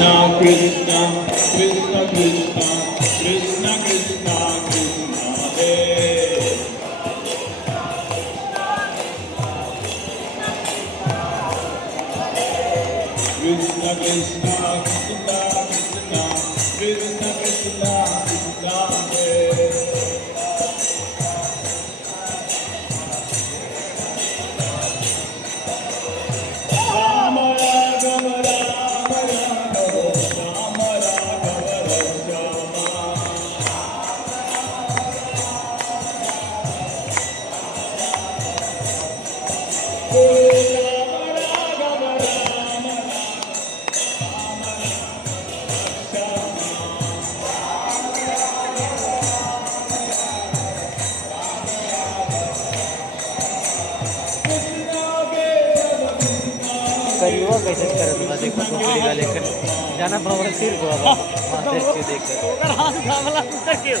Krishna Krishna Krishna Krishna Krishna Krishna Hare Krishna Krishna Krishna Krishna Krishna Krishna Krishna Hare करियो कैसे कर दूंगा देखो टोकरी वाले कर जाना प्रवर सिर को अब मास्टर के देख कर हाथ घावला उतर के